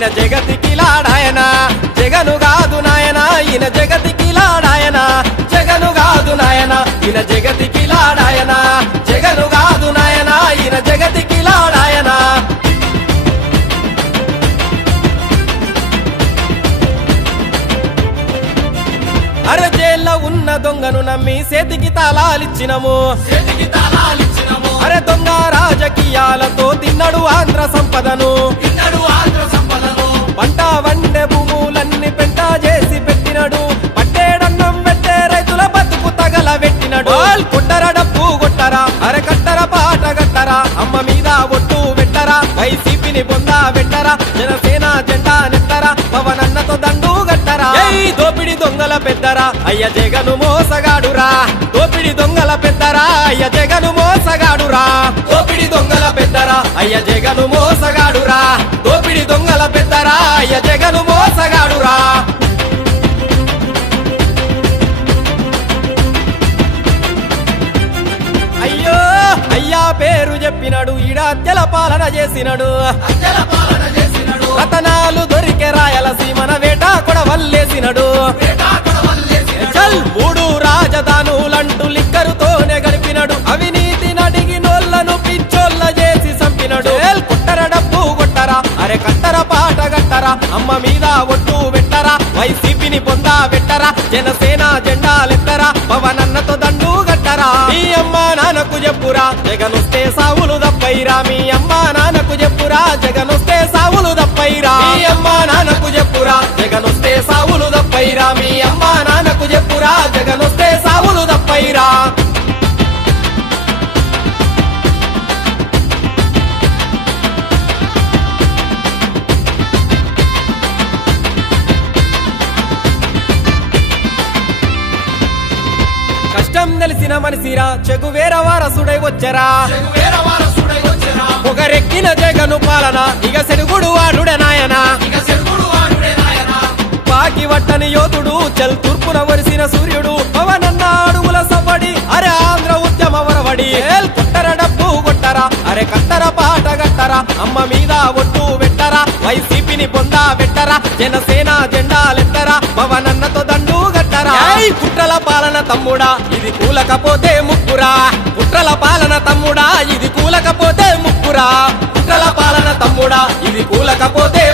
ఈయన జగతికి లాడాయన జగను కాదు నాయన ఈయన జగతికి లాడాయన జగను కాదు నాయన ఈయన జగతికి లాడాయన జగను కాదు నాయన ఈయన జగతికి లాడాయన అరే జైల్లో ఉన్న దొంగను నమ్మి చేతికి తాళాలిచ్చినము అరే దొంగ రాజకీయాలతో తిన్నడు ఆంధ్ర సంపదను పంట వండే భూములన్నీ పెంట చేసి పెట్టినడు పట్టేడన్నం పెట్టే రైతుల బతుకు తగల పెట్టినడు కొట్టర డప్పు కొట్టరా అరే కట్టర పాట కట్టరా అమ్మ మీద ఒట్టు పెట్టరా వైసీపీని పొందా పెట్టరా జనసేన జెండా నెత్తరా పవనన్నతో దండు గట్టరా దోపిడి దొంగల పెద్దరా అయ్య జగను మోసగాడురా దోపిడి దొంగల పెద్దరా అయ్య జగను మోసగాడురా దోపిడి దొంగల పెద్దరా అయ్య జగను మోసగాడురా దోపిడి దొంగల పెద్దరా అయ్య జగను మోసగాడురా అయ్యో అయ్యా పేరు చెప్పినడు ఈడాత్యల పాలన చేసినడు రతనాలు దొరికే రాయలసీమన వేట కూడా వల్లేసినడు చల్ మూడు రాజధానులంటూ లిక్కరుతోనే గడిపినడు అవినీతి నడిగినోళ్లను పిచ్చోళ్ళ చేసి చంపినడు కొట్టర డబ్బు కొట్టరా అరే కట్టర పాట కట్టరా అమ్మ మీద ఒట్టు పెట్టరా వైసీపీని పొందా పెట్టరా జనసేన జెండాలెత్తరా పవనన్నతో దండు గట్టరా మీ అమ్మ నాన్నకు చెప్పురా జగనొస్తే సావులు దప్పైరా మీ అమ్మ నాన్నకు చెప్పురా జగనొస్తే సావులు దప్పైరా మీ అమ్మ నాన్నకు చెప్పురా జగనొస్తే సావులు దప్పైరా మీ అమ్మ నాన్నకు చెప్పురా జగనొస్తే సావులు దప్పైరా కష్టం తెలిసిన మనిషిరా చెగువేర వారసుడై వచ్చరా ఒకరెక్కిన జగను పాలన ఇక సెరుగుడు వాడుడే నాయన పాకి వట్టని యోధుడు చల్ తూర్పున వరిసిన సూర్యుడు పవనన్న అడుగుల సవ్వడి అరే ఆంధ్ర ఉద్యమ వరవడి కొట్టర డబ్బు కొట్టరా అరే కట్టర పాట కట్టరా అమ్మ మీద ఒట్టు పెట్టరా వైసీపీని పొందా పెట్టరా జనసేన జెండాలెత్తరా పవనన్నతో దండు గట్టరా కుట్రల పాలన తమ్ముడా ఇది కూలకపోతే ముక్కురా కుట్రల పాలన తమ్ముడా ఇది కూలకపోతే ముక్కురా కుట్రల పాలన తమ్ముడా ఇది కూలకపోతే